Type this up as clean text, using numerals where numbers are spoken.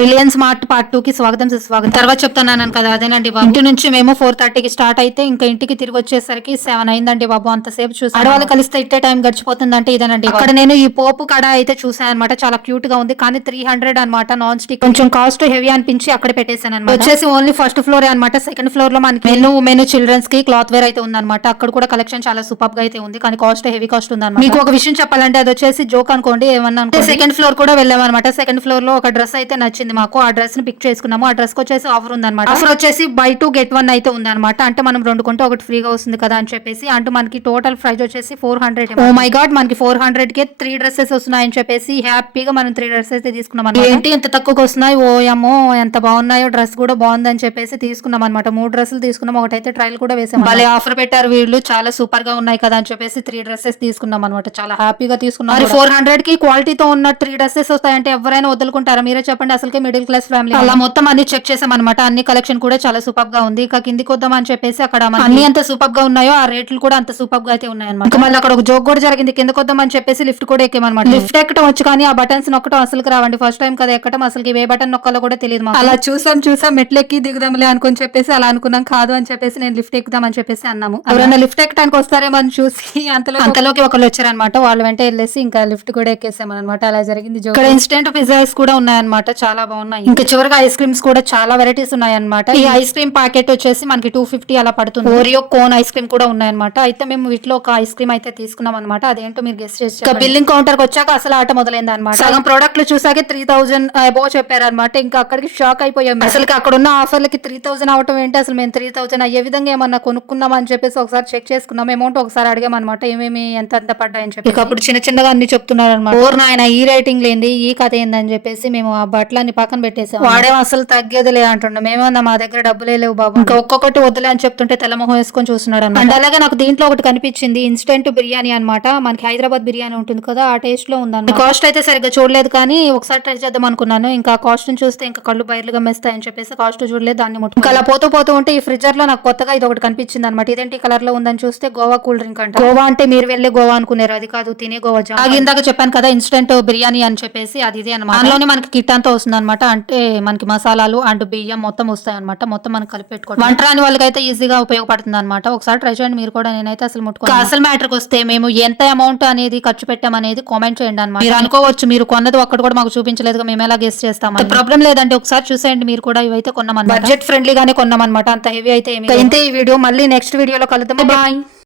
Reliance mart part 2 కి స్వాగతం సుస్వాగతం. తర్వాత చెప్తున్నాను కదా అదేనండి బాబు. ఇంటి నుంచి మేము 4:30కి స్టార్ట్ అయితే ఇంకా ఇంటికి తిరిగి వచ్చేసరికి 7 అయిందండి బాబు. అంతసేపు చూసి ఆడవాళ్ళు కలిస్తే ఇట్టే టైం గడిచిపోతుందంటే ఇదేనండి. అక్కడ నేను ఈ పోపు కడ అయితే చూసాను అనమాట. చాలా క్యూట్ గా ఉంది కానీ 300 అనమాట నాన్ స్టిక్. కొంచెం కాస్ట్ హెవీ అనిపించి అక్కడ పెట్టేశాను అనమాట. వచ్చేసి ఓన్లీ ఫస్ట్ ఫ్లోర్ అనమాట. సెకండ్ ఫ్లోర్ లో మనకి మెను చిల్డ్రన్స్ కి క్లాత్ వేర్ అయితే ఉందన్నమాట. అక్కడ కూడా కలెక్షన్ చాలా సూపర్ గా అయితే ఉంది కానీ కాస్ట్ హెవీ కాస్ట్ ఉంది అనమాట. మీకు ఒక విషయం చెప్పాలంటే అది వచ్చేసి జోక్ అనుకోండి ఏమన్నా అనుకోండి. సెకండ్ ఫ్లోర్ కూడా వెళ్ళామన్నమాట. సెకండ్ ఫ్లోర్ లో ఒక డ్రెస్ అయితే నచ్చింది మాకు. ఆ డ్రెస్ ని పిక్ చేసుకున్నాము. ఆ డ్రెస్ కి వచ్చేసి ఆఫర్ ఉందన్నమాట. ఆఫర్ వచ్చేసి బై 2 get 1 అయితే ఉందన్నమాట. అంటే మనం 2 కొంటే ఒకటి ఫ్రీగా వస్తుంది కదా అని చెప్పేసి. అంటే మనకి టోటల్ ప్రైస్ వచ్చేసి 400. ఓ మై గాడ్, మనకి 400 కే 3 డ్రెస్సెస్ వస్తున్నాయని చెప్పేసి హ్యాపీగా మనం 3 డ్రెస్సెస్ అయితే తీసుకున్నాం అనమాట. ఏంటి ఎంత తక్కువకి వస్తున్నాయి, ఓ అమ్మో ఎంత బాగున్నాయో, డ్రెస్ కూడా బాగుందని చెప్పేసి తీసుకున్నాం అనమాట. 3 డ్రెస్సులు తీసుకున్నాం. ఒకటైతే ట్రయల్ కూడా వేసాం. భలే ఆఫర్ పెట్టారు వీళ్ళు, చాలా సూపర్ గా ఉన్నాయి కదా అని చెప్పేసి 3 డ్రెస్సెస్ తీసుకున్నాం అనమాట. చాలా హ్యాపీగా తీసుకున్నాం. మరి 400 కి క్వాలిటీతో ఉన్న 3 డ్రెస్సెస్ వస్తాయంటే ఎవరైనా వదులుకుంటారా మీరే చెప్పండి. అసలుకే మిడిల్ క్లాస్ ఫ్యామిలీ అలా మొత్తం అన్ని చెక్ చేసాం అనమాట. అన్ని కలెక్షన్ కూడా చాలా సూపర్ గా ఉంది. ఇక కిందికి వద్దామని చెప్పేసి అక్కడ అన్ని ఎంత సూపర్ గా ఉన్నాయో ఆ రేట్లు కూడా అంత సూపర్ గా అయితే ఉన్నాయి అనమాట. మళ్ళీ అక్కడ ఒక జోక్ కూడా జరిగింది. కిందకి వద్దామని చెప్పేసి లిఫ్ట్ కూడా ఎక్కామన్నమాట. లిఫ్ట్ ఎక్కడం వచ్చు కానీ ఆ బటన్స్ నొక్కడం అసలు రావండి. ఫస్ట్ టైం కదా ఎక్కడం, అసలు ఏ బటన్ నొక్కాలో కూడా తెలియదు. అలా చూసాం మెట్లు ఎక్కి దిగుదాంలే అనుకుని చెప్పేసి అలా అనుకున్నాం. కాదు అని చెప్పేసి నేను లిఫ్ట్ ఎక్కుదామని చెప్పేసి అన్నాము. ఎవరైనా లిఫ్ట్ ఎక్కడానికి వస్తారేమో అని చూసి అంతలోకి ఒకళ్ళు వచ్చారనమాట. వాళ్ళు వెంట వెళ్ళేసి ఇంకా లిఫ్ట్ కూడా ఎక్కేసామన్నమాట. అలా జరిగింది జోక్. ఇక్కడ ఇన్స్టెంట్ పిజ్జాస్ కూడా ఉన్నాయన్నమాట. చాలా బాగున్నాయి. ఇంకా చివరిగా ఐస్ క్రీమ్స్ కూడా చాలా వెరైటీస్ ఉన్నాయన్నమాట. ఈ ఐస్ క్రీమ్ ప్యాకెట్ వచ్చేసి మనకి 250 అలా పడుతుంది. ఓరియో కోన్ ఐస్ క్రీమ్ కూడా ఉన్నాయన్నమాట. అయితే మేము వీటిలో ఒక ఐస్ క్రీమ్ అయితే తీసుకున్నాం అనమాట. అదేంటో మీరు గెస్ట్ చేసి బిల్లింగ్ కౌంటర్ కి వచ్చాక అసలు ఆట మొదలైంది అనమాట. సగం ప్రోడక్ట్లు చూసాకే 3000 అబోవ్ చెప్పారనమాట. ఇంకా అక్కడికి షాక్ అయిపోయాం. అసలు అక్కడ ఉన్న ఆఫర్లకి 3000 అవటం ఏంటి, అసలు మేము 3000 అయ్యే విధంగా ఏమన్నా కొనుక్కున్నాం అని చెప్పేసి ఒకసారి చెక్ చేసుకున్నాం. అమౌంట్ ఒకసారి అడిగామన్నమాట ఏమేమి ఎంత పడ్డాయని చెప్పి. అప్పుడు చిన్నగా అన్ని చెప్తున్నారు అనమాట. ఓర్ నాయన ఈ రేటింగ్ లేని ఈ కథ ఏందని చెప్పేసి మేము ఆ బట్టలన్నీ పక్కన పెట్టేసాం. వాడే అసలు తగ్గేదిలే అంటుండే. మేమన్నా మా దగ్గర డబ్బులే లేవు బాబు, ఇంకా ఒక్కొక్కటి వద్దులే అని చెప్తుంటే తెల్లమొహం వేసుకొని చూస్తున్నాడు అనమాట. అండ్ అలాగే నాకు దీంట్లో ఒకటి కనిపించింది, ఇన్స్టెంట్ బిర్యానీ అనమాట. మనకి హైదరాబాద్ బిర్యానీ ఉంటుంది కదా, ఆ టేస్ట్ లో ఉందన్నమాట. కాస్ట్ అయితే సరిగ్గా చూడలేదు కానీ ఒకసారి ట్రై చేద్దాం అనుకున్నాను. ఇంకా కాస్ట్ చూస్తే ఇంకా కళ్ళు బయర్లుగా మెస్తాయని చెప్పేసి కాస్ట్ చూడలేదు, దాన్ని ముట్టు. ఇంకా అలా పోతూ ఉంటే ఈ ఫ్రిడ్జర్ లో నాకు కొత్తగా ఇది ఒకటి కనిపించింది అనమాట. ఇదేంటి కలర్ లో ఉందని చూస్తే గోవా కూల్ డ్రింక్ అంట. గోవా అంటే మీరు వెళ్ళే గోవా అనుకున్నారు, అది కాదు, తినే గోవా. ఇందాక చెప్పాను కదా ఇన్స్టెంట్ బిర్యానీ అని చెప్పేసి, అది ఇదే అనమాట. అందులోనే మనకి కిట్ అంతా వస్తుంది అనమాట. అంటే మనకి మసాలాలు అండ్ బియ్యం మొత్తం వస్తాయి అనమాట. మొత్తం మనం కలిపి పెట్టుకోండి. వంట రాని వాళ్ళకైతే ఈజీగా ఉపయోగపడుతుంది అనమాట. ఒకసారి ట్రై చేయండి మీరు కూడా. నేనైతే అసలు ముట్టుకో. అసలు మ్యాటర్కి వస్తే మేము ఎంత అమౌంట్ అనేది ఖర్చు పెట్టామనేది కామెంట్ చేయండి అనమాట. మీరు అనుకోవచ్చు మీరు కొన్నది ఒక్కటి కూడా మాకు చూపించలేదు, మేము ఎలా గెస్ట్ చేస్తాం. ప్రాబ్లం లేదంటే ఒకసారి చూసేయండి మీరు కూడా. ఇవైతే కొన్నాం, బడ్జెట్ ఫ్రెండ్లీగానే కొన్నాం అనమాట. అంత హెవీ అయితే ఏమి. ఇంతే ఈ వీడియో. మళ్ళీ నెక్స్ట్ వీడియోలో కలుద్దాం. బాయ్.